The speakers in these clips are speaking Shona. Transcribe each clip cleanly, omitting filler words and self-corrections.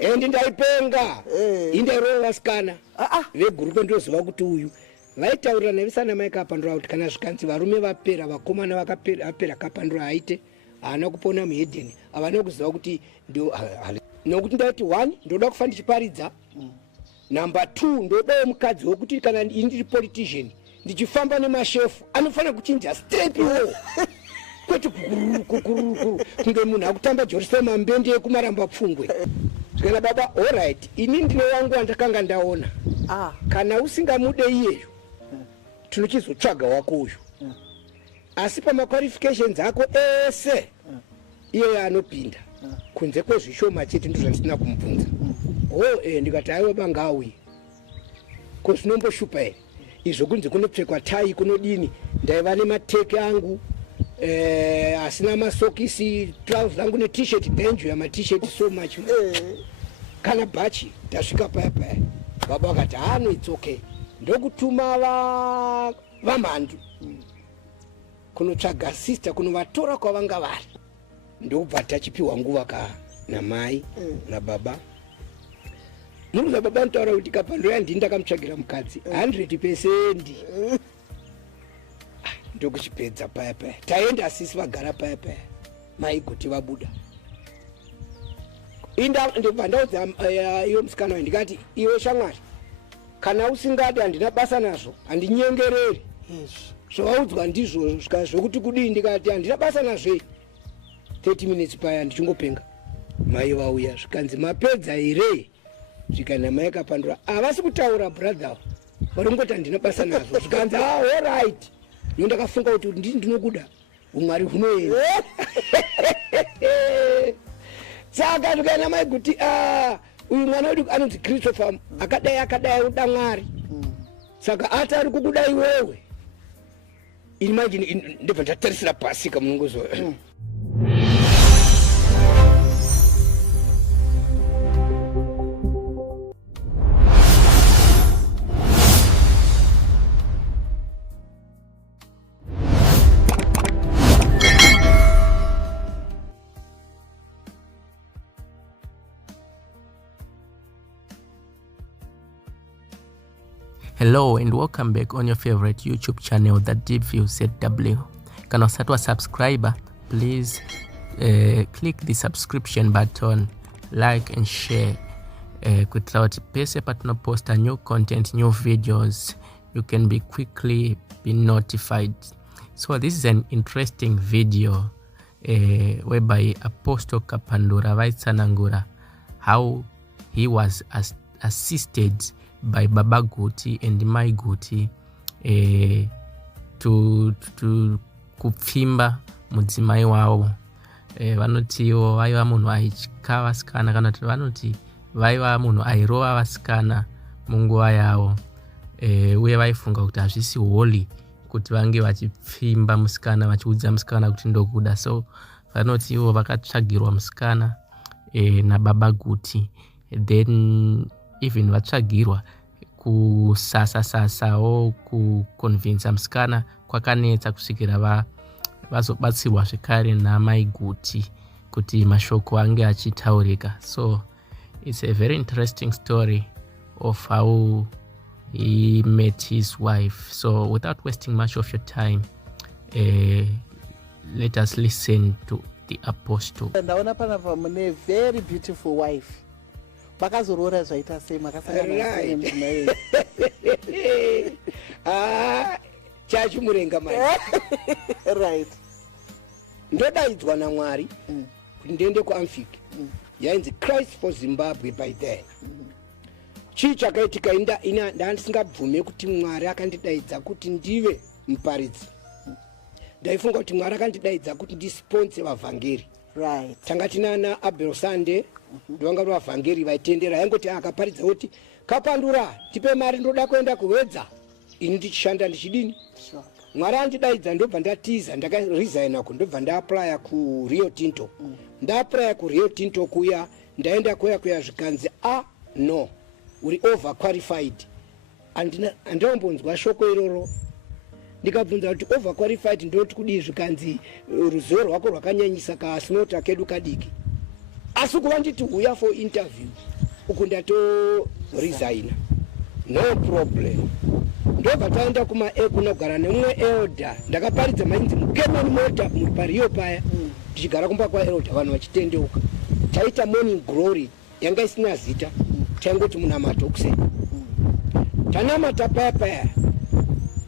endi ndaipenga indairo vasikana vegrupe ndoziva kuti uyu vaitaurira nevisana mai Kapandura kuti kana zvikanzi varume vapera vakomana vapera Kapandura aite haana kupona muhedheni havana kuziva kuti nokuti ndaiti 1 ndoda kufa ndichiparidza, number 2 ndodawo mukadzi wokuti kana ndiri politician ndichifamba nemashefu anofanira kuchinja step iwo kwete kukuru kunge munhu akutamba Jerusalem mbende yekumaramba pfungwe. Kana baba alright ini ndine wangu wandakanga ndaona kana usingamude iyeyo tinochizotsvaga wako uyu asi pamaqualifications ako ese iye anopinda kunze kwezvishoma chete ndizvo ndisina kumubvunza. Ndikati aiwa banga auyi ko zvinomboshupa here izvo kunze kunopfekwa tai kunodini ndaiva nemateke angu asina masokisi trousers angu ne-t-shirt benju yama-t-shirt so much kana bhachi tasvika paya baba vakati no it's okay ndokutuma vamhandu kunotsvaga sister kunovatora kwavanga vari ndokubva tachipiwa nguva namai nababa. Muruza baba ntaura kuti Kapandura ndini ndakamutsvagira mukadzi 100%. Ndokuchipedza paya taenda asisi vagara paya mai Guti vabuda ndobva ndaudza iyo musikana wayo ndikati iwe shamwari kana usingadi handina basa nazvo handinyengereri zvavaudzwa ndizvo zvokuti kudii ndikati handina basa nazvo 30 minutes paya ndichingopenga mai vauya zvikanzi mapedza here zvikana mai Kapandura havasi kutaura brother varongoti handina basa nazvo zvikanzi alright ndakafunga kuti ndinokuda umwari hunoenda saka ndikaenda mai Guti uyu mwana wedu anonzi Christopher akadai uda Mwari saka ati ari kukuda iwewe ini manje ndibva ndatarisira pasika munongozo. Hello and welcome back on your favorite YouTube channel, The Deep View ZW. Kana usati wa subscriber, please click the subscription button, like and share. Kuitira kuti pese patino post a new content, new videos, you can be quickly notified. So this is an interesting video whereby Apostle Kapandura vaitsanangura how he was assisted by Baba Guti and Mai Guti to kupfimba mudzimai wavo. Vanotiwo vaiva munhu aichika vasikana kana kuti vanoti vaiva munhu airova vasikana munguva yavo, uye vaifunga kuti hazvisi holy kuti vange vachipfimba musikana vachiudza musikana kuti ndokuda. So vanoti ivo vakatsvagirwa musikana naBaba Guti, then even vatsvagirwa kusasasawo kuconvinsa musikana kwakanetsa kusvikira vazobatsirwa zvekare naMai Guti kuti mashoko ange achitaurika. So it's a very interesting story of how he met his wife. So without wasting much of your time, let us listen to the Apostle. Ndaona panapa mune very beautiful wife. Makazorora zvaita sei makasangana sei mdzimai? Chachimurenga mai. Right. Ndodaidzwa naMwari kuti ndiende kuAmfik. Yainzi Christ for Zimbabwe by then. Chii chakaitika ndandisingabvume kuti Mwari akandidaidza kuti ndive muparidzi. Ndaifunga kuti Mwari akandidaidza kuti ndisponse vavhangeri. Right. Tangati nana Abel Sunday ndovanga vavhangeri vaitendera yangoti akaparidza kuti Kapandura tipe mari ndoda kuenda kuwedza ini ndichishanda ndichidini. Sure. Mwari andidaidza ndobva ndatiza ndakaresigna ndobva ndaaplya kuRio Tinto. Ndaaplya kuRio Tinto kuya ndaenda kuya zvikanzi no uri overqualified. Andinombonzwa shoko iroro ndikabvunza kuti overqualified ndoti kudii zvikanzi ruzivo rwako rwakanyanyisa kasinota kedu kadiki. asi kuva nditi uya for interview uku ndato resigna no problem. Ndobva taenda kunogara nemumwe elder ndakaparidza mainzi mukemoni mota muri pariyo paya tichigara kumba kwaelder vanhu vachitendeuka. Taita morning glory yanga isina zita taingoti munamato kuseni. Tanamata paya paya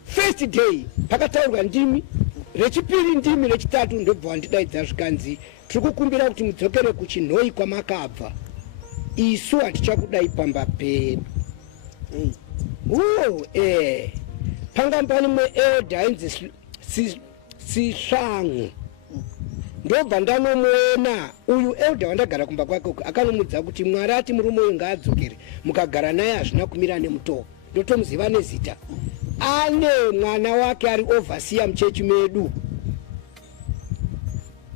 first day pakataurwa ndimi, rechipiri ndimi, rechitatu ndobva wandidaidza zvikanzi tiri kukumbira kuti mudzokere kuchinhoi kwamakabva, isu hatichakudai pamba pedu. Panga pani mwe elder ainzi Sishangu. Ndobva ndanomuona uyu elder wandagara kumba kwake akanomudza kuti Mwari ati murume uyu ngaadzokere, mukagara naye hazvina kumira nemutoo. Ndotomuziva nezita. Ane mwana wake ari overseer muchechi medu.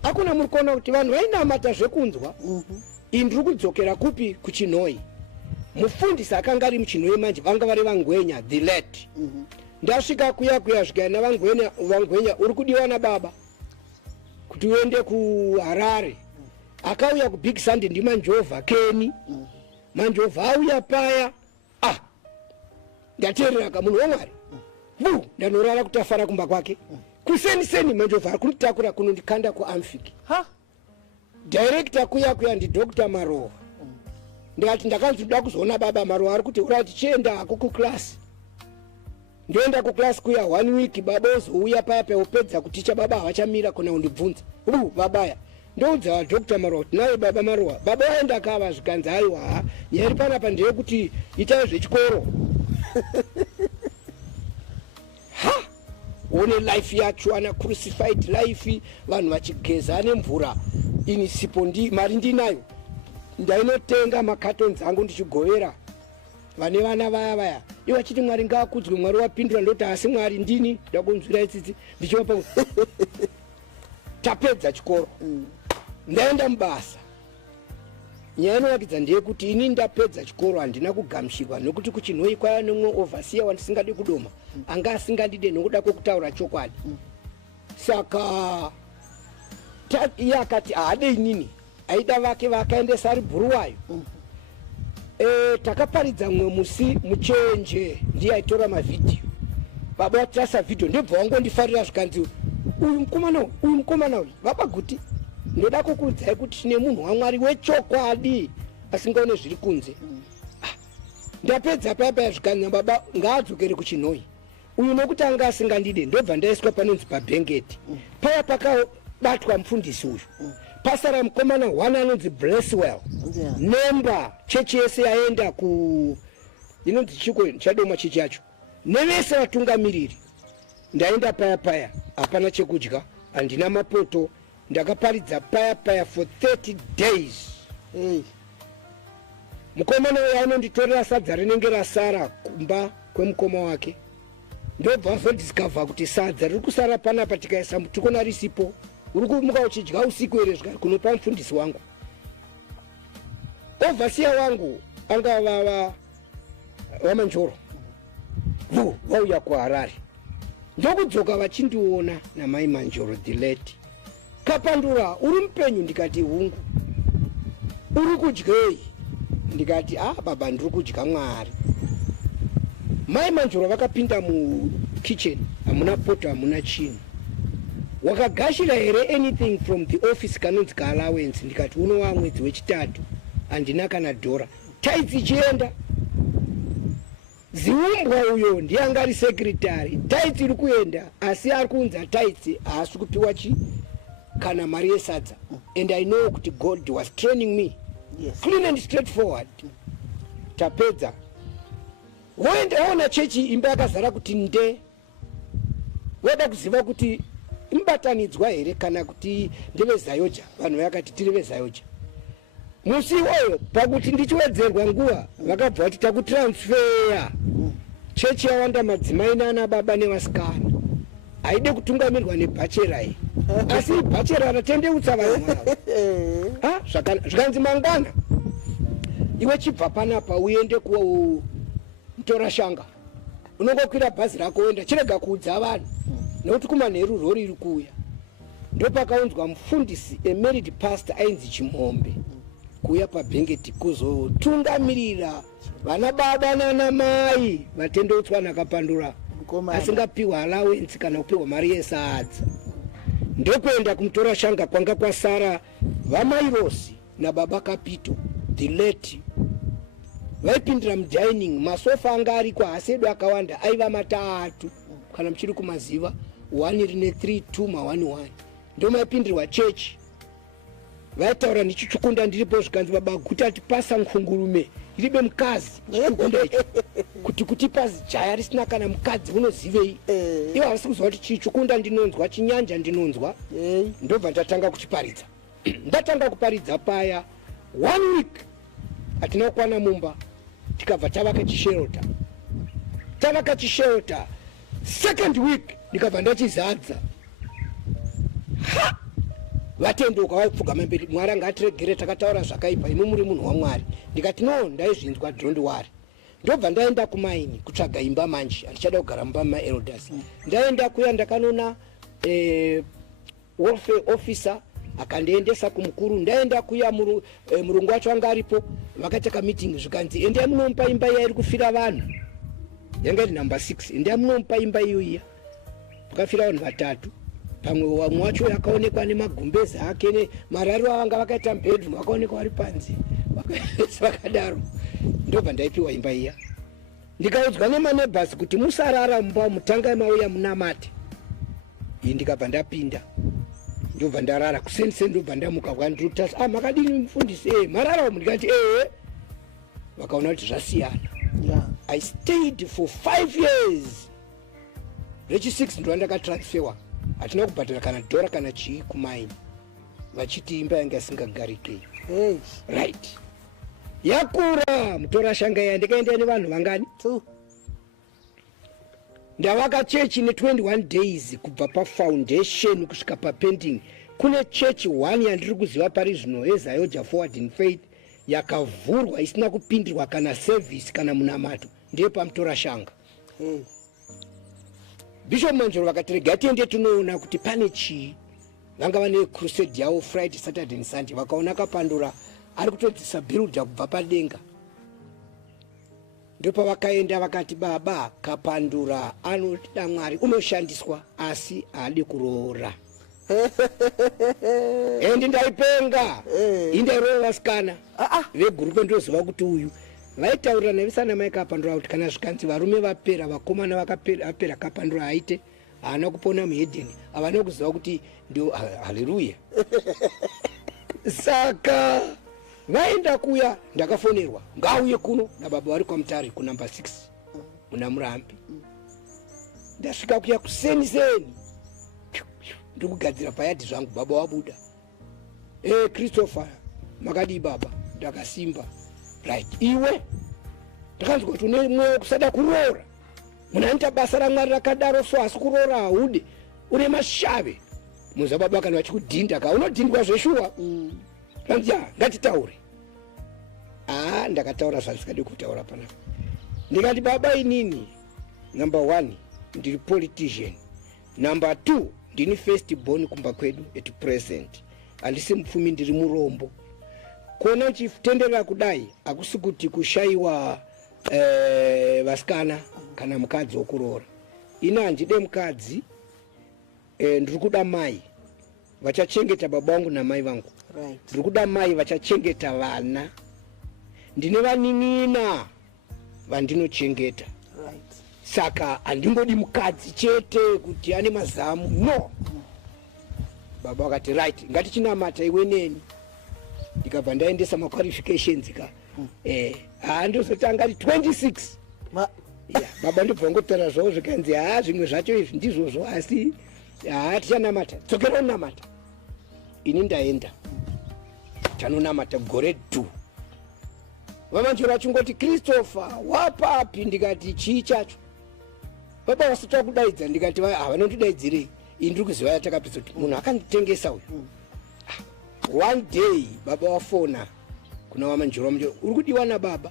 Hakuna muri kuona kuti vanhu vainamata zvekunzwa. Ndiri kudzokera kupi? Kuchinhoi. Mufundisi akanga ari muchinhoi manje vanga vari vangwenya the late. Ndasvika kuya svika na vangwenya uri kudiwa na baba kuti uende kuHarare. Akauya ku Big Sunday ndi Manjova Keni. Manjova auya paya. Ndaterera kamunhu waMwari. Ndanorara kutafara kumba kwake. Kuseni Manjova ari kunitakura kunondikanda kuAmfiki. Director kuya ndi Dr. Marowa. Ndikati ndakanzoda kuzoona baba Marowa ari kuti urati chienda hako kuklasi. Ndoenda kuklasi kuya 1 week baba uzouya paya upedza kuticha baba havachamira kuna undibvunza. Babaya. Ndoudza Dr. Marowa naye baba Marowa. Baba waenda kava zvikanzi aiwa nyari panapa ndeyekuti itai zvechikoro. One life yacho ana crucified life vanhu vachigeza nemvura ini sipo mari ndinayo. Ndainotenga makatons angu ndichigovera vane vana vaya iwo achiti Mwari ngaakudzwe. Mwari wapindura ndoti asi Mwari ndini ndakunzwira itsitsi ndichivapa tapedza chikoro. Ndaenda mubasa. Nyaya inoratidza ndeyekuti ini ndapedza chikoro handina kugamuchirwa nokuti kuchinhoi kwaya nomwe overseer wandisingadi kudoma anga asingandide nokuda kwokutaura chokwadi. Saka iye akati haadei nini aida vake vakaendesa ari Bhuruwayo. Takaparidza mwe musi muchenje ndiye aitora mavhidhiyo. Baba watirasa vhidhiyo ndobva wangondifarira zvikanzi uyu mukomana uyu Baba Guti ndoda kukuudzai kuti tine munhu waMwari wechokwadi asingaone zviri kunze. Ndapedza paya zvikanzi baba ngaadzokere kuchinhoi uyu nokuti anga asingandide. Ndobva ndaiswa panonzi pabhengeti paya pakabatwa mufundisi uyu. Pasara mukomana one anonzi Blesswell. Nemba chechi yese yaenda inonzi chiko chadoma chechi yacho nevese vatungamiriri. Ndaenda paya hapana chekudya, handina mapoto. Ndakaparidza paya for 30 days. Mukomana uyu anonditorera sadza rinenge rasara kumba kwemukoma wake. Ndobva azodiscover kuti sadza riri kusara panapa tikaisa mutukona risipo uri kumuka uchidya usiku here zvakare kunopa mufundisi wangu. Overseer wangu anga vamanjoro vauya kuHarare. Ndokudzoka vachindiona namai Manjoro the late. Kapandura uri mupenyu? Ndikati hungu. Uri kudyei? Ndikati baba ndiri kudya Mwari. Mai Manjoro vakapinda mukitchen hamuna poto hamuna chinhu. Wakagashira here anything from the office kanonzi allowance? Ndikati unowa mwedzi wechitatu handina kana dhora. Taitsi ichienda. Ziumbwa uyo ndiye anga ari secretary. Taitsi iri kuenda asi ari kunza taitsi haasi kupiwa kana mari yesadza. And I know kuti God was training me. Yes. Clean and straightforward. Tapedza. Woendaona chechi imba yakazara kuti nde. Wada kuziva kuti imbatanidzwa here kana kuti ndevezayoja. Vanhu vakati tiri vezayoja. Musi oyo pakuti ndichiwedzerwa nguva vakabva kuti takutransfera. Chechi yawanda madzimai nana baba nevasikana. Haide kutungamirwa nebhachera iyi. Asi bhachera ratendeutsa vanhu ava. Zvikanzi mangwana iwe chibva panapa uende kutora shanga. Unongokwira bhazi rako uenda chirega kuudza vanhu nokuti kumanheru rori iri kuuya. Ndopakaunzwa mufundisi emerid pastor ainzi Chimombe. kuuya pabhengeti kuzotungamirira vana baba nana mai vatendeutswa naKapandura asingapiwa allowance kana kupiwa mari yesadza. Ndokuenda kumutora shanga kwanga kwasara vamairosi nababa Kapito the late vaipindira mudining. Masofa anga ariko hasedu akawanda aiva matatu kana muchiri kumaziva 1 rine 3 2 ma1 ndo maipindirwa chechi. Vaitaura ndichichukunda ndiripo zvikanzi Baba Guti ati pasa nkungurume iribe mukadzi chichukunda ichi kuti pazi jaya risina kana mukadzi unozivei. Ivo havasi kuziva kuti chichukunda ndinonzwa chinyanja ndinonzwa. Ndobva ndatanga kuchiparidza. Ndatanga kuparidza paya 1 week hatina kukwana mumba tikabva tavaka chishelter. Tavaka chishelter 2nd week ndikabva ndachizadza. Vatenduka vaipfugama mberi. Mwari anga atiregere takataura zvakaipa, imi muri munhu waMwari. Ndikati no, ndaizvinzwa, don't worry. Ndobva ndaenda kumaini kutsvaga imba manje, handichada kugara mumba maelders. Ndaenda kuya ndakanona welfare officer akandiendesa kumukuru. Ndaenda kuya murungu wacho anga aripo, vakataka meeting zvikanzi endai munomupa imba iya iri kufira vanhu. Yanga iri number 6. Endai munomupa imba iyoiya. Pakafira vanhu vatatu. Pamwe wamwe wacho yakaonekwa nemagumbezi ake mararo anga vakaita bedroom akaonekwa ari panze. Vakadaro. Ndobva ndaipiwa imba iya. Ndikaudzwa nemaneighbors kuti musarara mumba mutanga mauya munamate. Ndikabva ndapinda. Ndobva ndarara kusense. Ndobva ndamuka kwandruta makadini mufundisi marara ndikati vakaona kuti zvasiyana. I stayed for 5 years. Rechi 6 ndo ndakatransferwa. Hatina kubhadhara kana dhora kana chii kumaini. Vachiti imba yanga isingagarikei. Right. Yakura mutora shanga ya ndikaenda nevanhu vangani? 2. Ndavaka chechi ne 21 days kubva pa foundation kusvika pa pending. Kune chechi 1 yandiri kuziva pari zvino eZayoja Forward in Faith yakavhurwa isina kupindirwa kana service kana munamato. Ndiye pamutora shanga. Bishop Manjoro vakatirega tiende tunoona kuti pane chii. Vanga vane crusade yavo Friday, Saturday and Sunday. Vakaona Kapandura ari kutodzisa builder kubva padenga. Ndipo vakaenda vakati Baba Kapandura anoda Mwari unoshandiswa asi haadi kuroora. Endi ndaipenga. Indaroora vasikana. Vegurupe ndoziva kuti uyu vaitaurira nevisana mai Kapandura kuti kana zvikanzi varume vapera vakomana vakapera Kapandura aite haana kupona muhedheni havana kuziva kuti ndio haleluya. Saka vaenda kuya ndakafonerwa ngauye kuno nababa vari kwaMutare kunamba 6 muna Murambi. Ndasvika kuya kuseniseni ndikugadzira payadhi zvangu baba wabuda. Christopher makadi baba ndakasimba. Right. Iwe ndakanzwa kuti une mwoyo kusada kuroora. Munaita basa raMwari rakadaro so asi kuroora haude. Une mashave. Muza baba kana vachikudhinda ka unodhindwa zveshuwa. Kanza ngatitaure. Ndakataura zvasikadi kutaura panapa. Ndikati baba inini number 1 ndiri politician. Number 2 ndini first born kumba kwedu at present. Andisi mupfumi ndiri murombo. Kuona chitenderera kudai akusi kuti kushaiwa vasikana kana mukadzi wokuroora. Ina handide mukadzi. Ndiri kuda mai vachachengeta baba vangu namai vangu. Ndiri kuda mai vachachengeta vana. Ndine vanin'ina vandinochengeta. Saka handingodi mukadzi chete kuti ane mazamu. No. Baba vakati right ngatichinamata iwe neni. Ndikabva ndaendesa maqualifications ka ndozotanga 26. Baba ndibva ngotora zvavo zvikanzi zvimwe zvacho izvi ndizvozvo asi tichanamata dzokera unamata. Ini ndaenda chanonamata gore 2. Vamanjoro vachingoti Christopher wapapi ndikati chii chacho. Baba vasita kudaidza ndikati vanondidaidzirei. Ndiri kuziva yatakapedza kuti munhu akanditengesa uyu. One day baba wafona kuna Vamanjoro uri kudiwa na baba.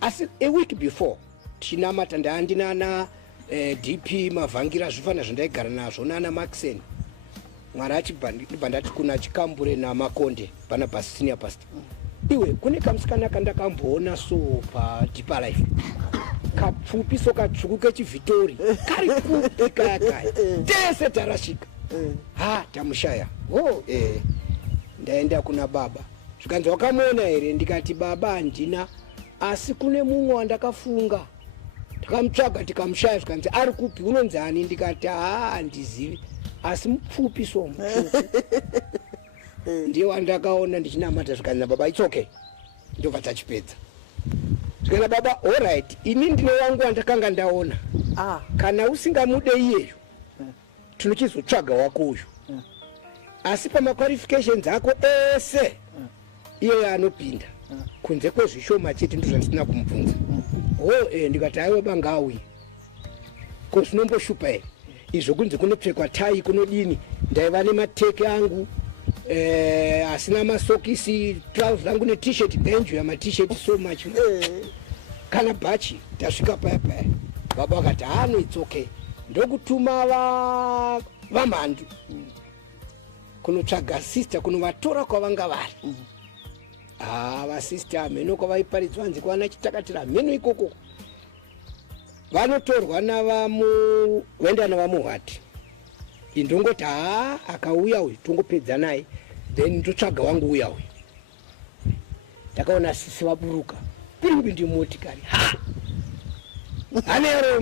Asi a week before tinamata ndaandinana DP Mavhangira zvifana zvandaigara nazvo nana Maxen. Mwari achibva ndati kuna Chikambure na Makonde pana basi senior pastor. iwe kune kamusikana kandakamboona so paDeeper Life kapfupi so katsvuku kechivitori kari pfupi kaka tese tarashika tamushaya ndaenda kuna baba zvikanzi wakamuona here ndikati baba handina asi kune mumwe wandakafunga ndakamutsvaga tikamushaya zvikanzi ari kupi unonzi ani ndikati handizivi asi mupfupi so mupfupi ndiye wandakaona ndichinamata zvikanzi baba it's okay ndobva tachipedza zvikana baba alright ini ndine wangu wandakanga ndaona kana usingamude iyeyo tinochizotsvaga wako uyu asi pamaqualifications ako ese iyeyo anopinda kunze kwezvishoma chete ndozvandisina kumubvunza ndikati aiwe banga auye ko zvinomboshupa here izvo kunze kunopfekwa tai kunodini ndaiva nemateke angu asina masokisi trousers angu ne-t-shirt ndaenjoya ma-t-shirt so much kana bhachi tasvika paya baba vakati no it's okay ndokutuma vamhandu kunotsvaga sister kunovatora kwavanga vari vasister mheno kwavaiparidzwa hanzi kwana chitakatira mheno ikoko vanotorwa navaenda navamuhwati indongoti akauya uyu tongopedza naye then ndotsvaga wangu uya uyu takaona sisi vaburuka piri ndimotikari anero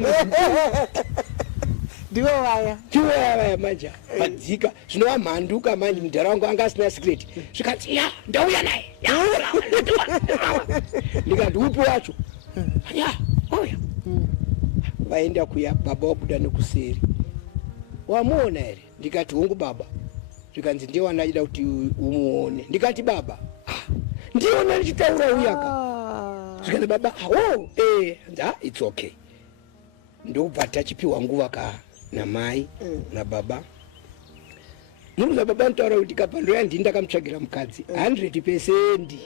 ndivo vaya manja madzika zvinova mhanduka manje mundaraunda anga asina secret zvikati ndauya naye ndikati upi wacho auya vaenda kuya baba wabuda nekuseri wamuona here ndikati hongu baba zvikanzi ndiye wandachida kuti umuone ndikati baba ndiona ndichitaura uyaka zvikanzi baba it's okay ndobva tachipiwa nguva namai nababa muruza baba ntaura kuti Kapandura ndini ndakamutsvagira mukadzi 100%.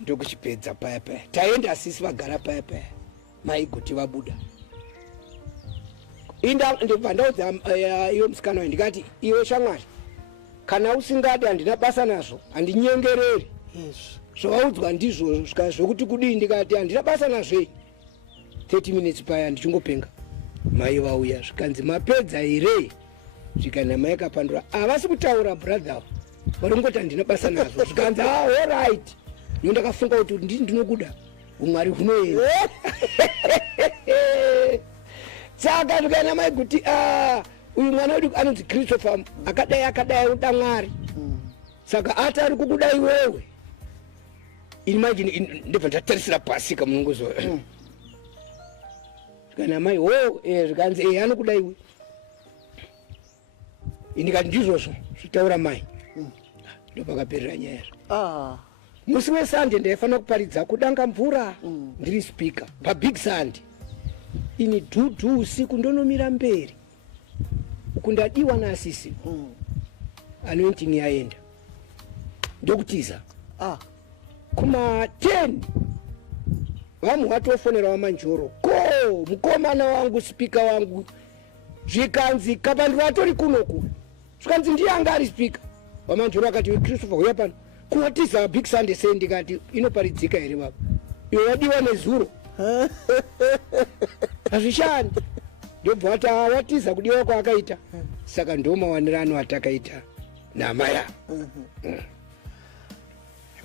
Ndokuchipedza paya taenda sisi vagara paya mai Guti vabuda ndobva ndaudza iwe musikana wayo ndikati iwe shamwari kana usingadi handina basa nazvo handinyengereri zvawaudzwa ndizvo zvokuti kudii ndikati handina basa nazvei 30 minutes paya ndichingopenga mai vauya zvikanzi mapedza here zvikana mai Kapandura havasi kutaura brother varingoti handina basa nazvo zvikanzi alright ino ndakafunga kuti ndini ndinokuda umwari hunoenda saka zvikaina mai Guti uyu mwana wedu anonzi Christopher akadai uda Mwari saka ati ari kukuda iwewe ini manje ndibva ndatarisira pasi kamunongozo zvikana mai zvikanzi anokuda iwe ndikati ndizvozvo zvitaura mai ndopakaperera nyaya musi weSunday ndaifanira kuparidza kudanga mvura ndiri speaker pabig Sunday ini dhudhu usiku ndonomira mberi uku ndadiwa naasisi anointing yaenda ndokutiza kuma 10 vamu watofonera wamanjoro mukomana wangu speaker wangu zvikanzi Kapandura atori kunoku zvikanzi ndiye anga ari speaker wamanjoro akati Christopher uya pano kunatiza big Sunday sei ndikati inoparidzika here baba iwe wadiwa nezuro hazvishandi ndobva watiza kudiwa kwaakaita saka ndomawanirano atakaita namaya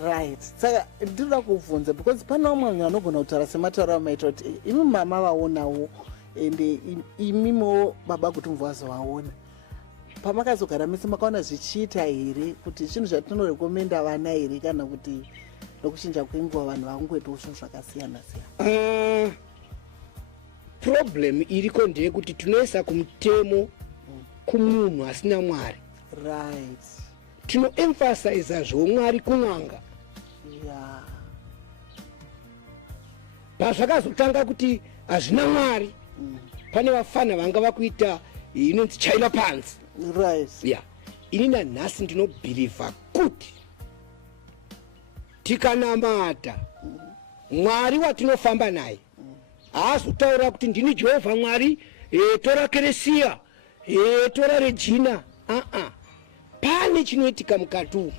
right saka ndinoda kubvunza because pane vamwe vanhu vanogona kutaura sematauro amaita kuti imi mama vaonawo ende imimo baba Guti mvazovaona pamakazogara mese makaona zvichiita here kuti chinhu zvatinorekomenda vana here kana kuti nokuchinja kwenguva vanhu vangoitawo zvinhu zvakasiyana siyana problem iriko ndeyekuti tinoisa kumutemo kumunhu asina Mwari right tinoemphasiza zvoMwari kun'anga pazvakazotanga kuti hazvina Mwari pane vafana vanga vakuita inonzi China pants right ini nanhasi ndinobhirivha kuti tikanamata Mwari watinofamba naye haazotaura kuti ndini Jehovha Mwari tora Keresiya tora Regina pane chinoitika mukati umu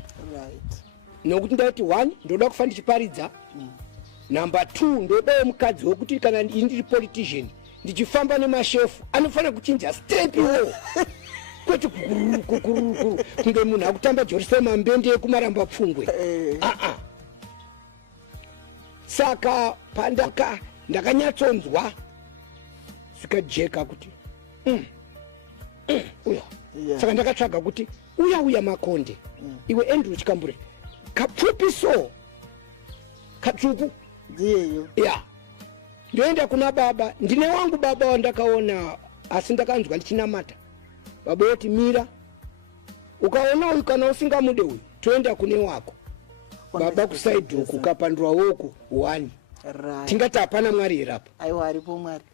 nokuti ndati 1 ndoda kufa ndichiparidza. Number 2 ndodawo mukadzi wokuti kana ndiri politician ndichifamba nemashefu anofana kuchinja step iwo kwete kukuru kunge munhu akutamba Jerusalem mbende yekumaramba pfungwe. Saka ndakanyatsonzwa sikajeka kuti uya. Saka ndakatsvaga kuti uya Makonde iwe Andrew Chikambure kapfupi so katsvuku ndiyeyo. Ndoenda kuna baba, ndine wangu baba wandakaona asi ndakanzwa ndichinamata. Baba oti mira, ukaona uyu kana usingamude uyu toenda kune wako. Baba kusaidi uku Kapandura woku 1. Right. Tingati hapana Mwari here apa. Aiwa aripo Mwari.